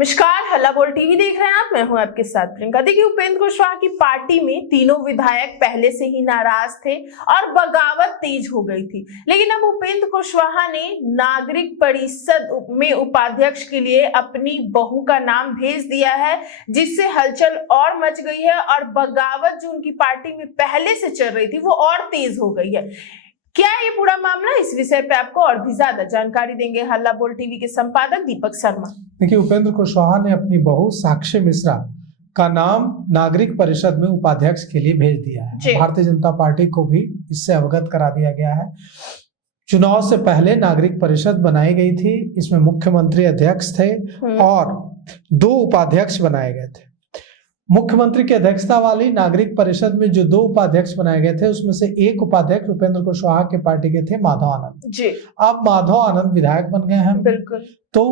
नमस्कार, हल्ला बोल टीवी देख रहे हैं आप। मैं हूं आपके साथ प्रियंका। देखिए, उपेंद्र कुशवाहा की पार्टी में तीनों विधायक पहले से ही नाराज थे और बगावत तेज हो गई थी। लेकिन अब उपेंद्र कुशवाहा ने नागरिक परिषद में उपाध्यक्ष के लिए अपनी बहू का नाम भेज दिया है, जिससे हलचल और मच गई है और बगावत जो उनकी पार्टी में पहले से चल रही थी वो और तेज हो गई है। क्या ये पूरा मामला, इस विषय पे आपको और भी ज्यादा जानकारी देंगे हल्ला बोल टीवी के संपादक दीपक शर्मा। देखिए, उपेंद्र कुशवाहा ने अपनी बहू साक्षी मिश्रा का नाम नागरिक परिषद में उपाध्यक्ष के लिए भेज दिया है। भारतीय जनता पार्टी को भी इससे अवगत करा दिया गया है। चुनाव से पहले नागरिक परिषद बनाई गई थी, इसमें मुख्यमंत्री अध्यक्ष थे और 2 उपाध्यक्ष बनाए गए थे। मुख्यमंत्री की अध्यक्षता वाली नागरिक परिषद में जो 2 उपाध्यक्ष बनाए गए थे, उसमें से एक उपाध्यक्ष उपेंद्र कुशवाहा के पार्टी के थे माधव आनंद जी। अब माधव आनंद विधायक बन गए हैं, बिल्कुल, तो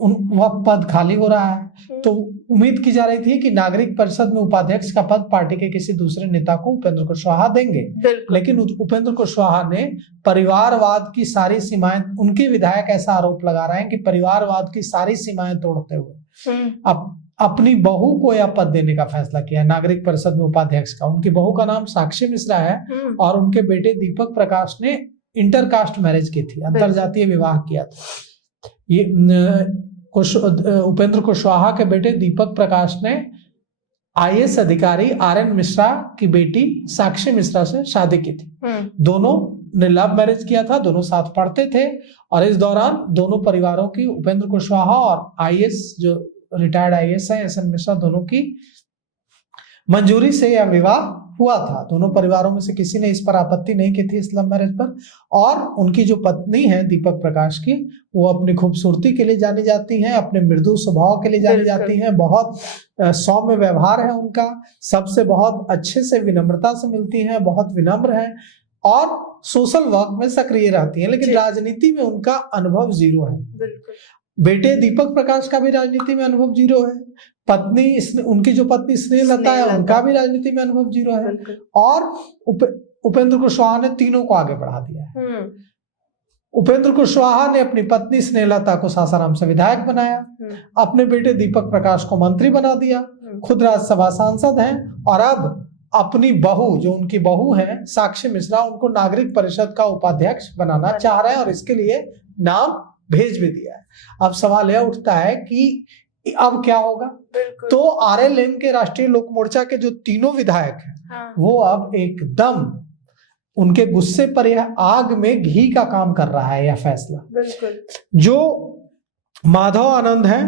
वह पद खाली हो रहा है। तो उम्मीद की जा रही थी कि नागरिक परिषद में उपाध्यक्ष का पद पार्टी के किसी दूसरे नेता को उपेंद्र कुशवाहा देंगे, लेकिन उपेंद्र कुशवाहा ने परिवारवाद की सारी सीमाएं, उनके विधायक ऐसा आरोप लगा रहे हैं कि परिवारवाद की सारी सीमाएं तोड़ते हुए अब अपनी बहू को यह पद देने का फैसला किया है नागरिक परिषद में उपाध्यक्ष का। उनकी बहू का नाम साक्षी मिश्रा है और उनके बेटे दीपक प्रकाश ने इंटरकास्ट मैरिज की थी, अंतरजातीय विवाह किया था। ये उपेंद्र कुशवाहा के बेटे दीपक प्रकाश ने IAS अधिकारी RN मिश्रा की बेटी साक्षी मिश्रा से शादी की थी। दोनों ने लव मैरिज किया था, दोनों साथ पढ़ते थे और इस दौरान दोनों परिवारों की, उपेंद्र कुशवाहा और IAS जो रिटायर्ड IAS है SN मिश्रा, दोनों की मंजूरी से यह विवाह हुआ था। दोनों परिवारों में से किसी ने इस पर आपत्ति नहीं की थी, इस लव मैरिज पर। और उनकी जो पत्नी है दीपक प्रकाश की, वो अपनी खूबसूरती के लिए जानी जाती हैं, अपने मृदु स्वभाव के लिए जानी जाती हैं, बहुत सौम्य व्यवहार है उनका, सबसे बहुत अच्छे से विनम्रता से मिलती हैं, बहुत विनम्र है और सोशल वर्क में सक्रिय रहती हैं। लेकिन राजनीति में उनका अनुभव 0 है। बेटे दीपक प्रकाश का भी राजनीति में अनुभव 0 है। पत्नी, उनकी जो पत्नी स्नेहलता है, उनका भी राजनीति में अनुभव 0 है। और उपेंद्र कुशवाहा ने तीनों को आगे बढ़ा दिया है। उपेंद्र कुशवाहा ने अपनी पत्नी स्नेहलता को सासाराम से विधायक बनाया, अपने बेटे दीपक प्रकाश को मंत्री बना दिया, खुद राज्यसभा सांसद हैं और अब अपनी बहू, जो उनकी बहू है साक्षी मिश्रा, उनको नागरिक परिषद का उपाध्यक्ष बनाना चाह रहे हैं और इसके लिए नाम भेज भी दिया है। अब सवाल यह उठता है कि अब क्या होगा। तो RLM के राष्ट्रीय लोक मोर्चा के जो तीनों विधायक हैं, वो अब एकदम उनके गुस्से पर यह आग में घी का काम कर रहा है यह फैसला। जो माधव आनंद हैं,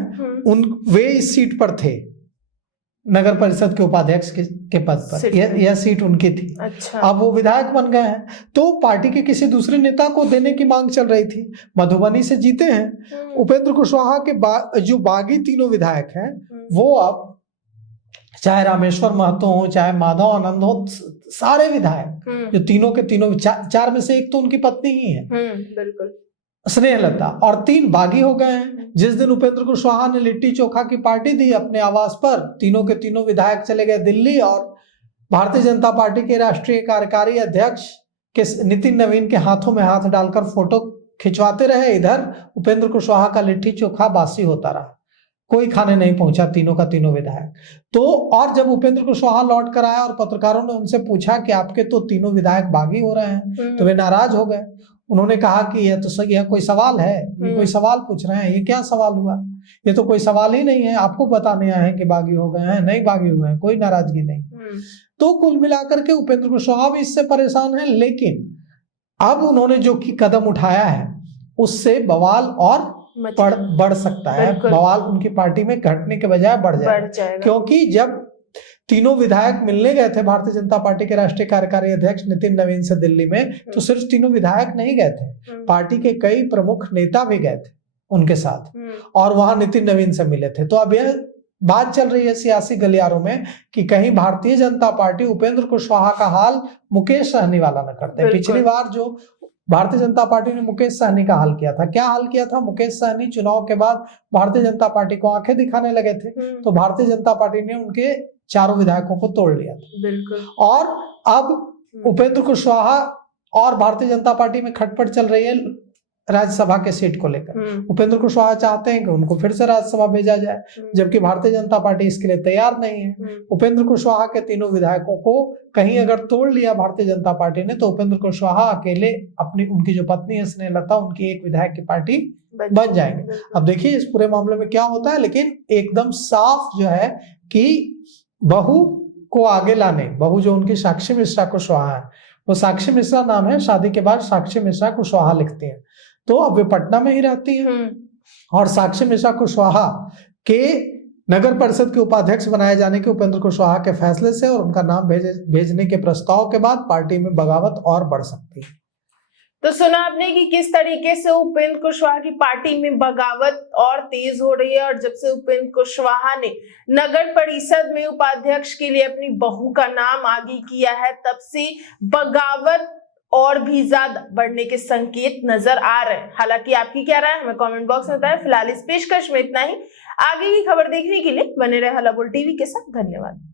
वे इस सीट पर थे, नगर परिषद के उपाध्यक्ष के पद पर, यह सीट उनकी थी। अच्छा। अब वो विधायक बन गए हैं, तो पार्टी के किसी दूसरे नेता को देने की मांग चल रही थी। मधुबनी से जीते हैं उपेंद्र कुशवाहा के जो बागी तीनों विधायक हैं, वो अब चाहे रामेश्वर महतो हो, चाहे माधव आनंद हो, सारे विधायक जो तीनों के तीनों, 4 में से एक तो उनकी पत्नी ही है, बिल्कुल, स्नेहलता, और 3 बागी हो गए हैं। जिस दिन उपेंद्र कुशवाहा ने लिट्टी चोखा की पार्टी दी अपने आवास पर, तीनों के तीनों विधायक चले गए दिल्ली और भारतीय जनता पार्टी के राष्ट्रीय कार्यकारी अध्यक्ष के नितिन नवीन के हाथों में हाथ डालकर फोटो खिंचवाते रहे। इधर उपेंद्र कुशवाहा का लिट्टी चोखा बासी होता रहा, कोई खाने नहीं पहुंचा तीनों का तीनों विधायक। तो और जब उपेंद्र कुशवाहा लौट कर आया और पत्रकारों ने उनसे पूछा कि आपके तो तीनों विधायक बागी हो रहे हैं, तो वे नाराज हो गए। उन्होंने कहा कि यह कोई सवाल है, ये कोई सवाल पूछ रहे हैं, ये क्या सवाल हुआ, ये तो कोई सवाल ही नहीं है, आपको बताने आए हैं कि बागी हो गए हैं, नहीं बागी हुए हैं, कोई नाराजगी नहीं। तो कुल मिलाकर के उपेंद्र कुशवाहा भी इससे परेशान है, लेकिन अब उन्होंने जो कदम उठाया है उससे बवाल और बढ़ सकता है। बवाल उनकी पार्टी में घटने के बजाय बढ़ जाएगा, क्योंकि जब तीनों विधायक मिलने गए थे भारतीय जनता पार्टी के राष्ट्रीय कार्यकारी अध्यक्ष नितिन नवीन से दिल्ली में, तो सिर्फ तीनों विधायक नहीं गए थे, पार्टी के कई प्रमुख नेता भी गए थे उनके साथ और वहां नितिन नवीन से मिले थे। तो अब यह बात चल रही है सियासी गलियारों में कि कहीं भारतीय जनता पार्टी उपेंद्र कुशवाहा का हाल मुकेश सहनी वाला न कर दे। पिछली बार जो भारतीय जनता पार्टी ने मुकेश सहनी का हाल किया था, क्या हाल किया था? मुकेश सहनी चुनाव के बाद भारतीय जनता पार्टी को आंखें दिखाने लगे थे, तो भारतीय जनता पार्टी ने उनके 4 विधायकों को तोड़ लिया था। बिल्कुल। और अब उपेंद्र कुशवाहा और भारतीय जनता पार्टी में खटपट चल रही है राज्यसभा के सीट को लेकर। उपेंद्र कुशवाहा चाहते हैं कि उनको फिर से राज्यसभा भेजा जाए, जबकि भारतीय जनता पार्टी इसके लिए तैयार नहीं है। उपेंद्र कुशवाहा के तीनों विधायकों को कहीं अगर तोड़ लिया भारतीय जनता पार्टी ने, तो उपेंद्र कुशवाहा अकेले अपनी, उनकी जो पत्नी है स्नेहलता, उनकी एक विधायक की पार्टी बन जाएंगे। अब देखिए इस पूरे मामले में क्या होता है, लेकिन एकदम साफ जो है कि बहू को आगे लाने, बहू जो उनकी साक्षी मिश्रा कुशवाहा है, वो साक्षी मिश्रा नाम है, शादी के बाद साक्षी मिश्रा कुशवाहा लिखती हैं, तो अब वे पटना में ही रहती हैं। और साक्षी मिश्रा कुशवाहा के नगर परिषद के उपाध्यक्ष बनाए जाने के उपेंद्र कुशवाहा के फैसले से और उनका नाम भेजने के प्रस्ताव के बाद पार्टी में बगावत और बढ़ सकती है। तो सुना आपने कि किस तरीके से उपेंद्र कुशवाहा की पार्टी में बगावत और तेज हो रही है, और जब से उपेंद्र कुशवाहा ने नगर परिषद में उपाध्यक्ष के लिए अपनी बहू का नाम आगे किया है, तब से बगावत और भी ज्यादा बढ़ने के संकेत नजर आ रहे हैं। हालांकि आपकी क्या राय है हमें कमेंट बॉक्स में बताएं। फिलहाल इस पेशकश में इतना ही। आगे की खबर देखने के लिए बने रहे हल्ला बोल टीवी के साथ। धन्यवाद।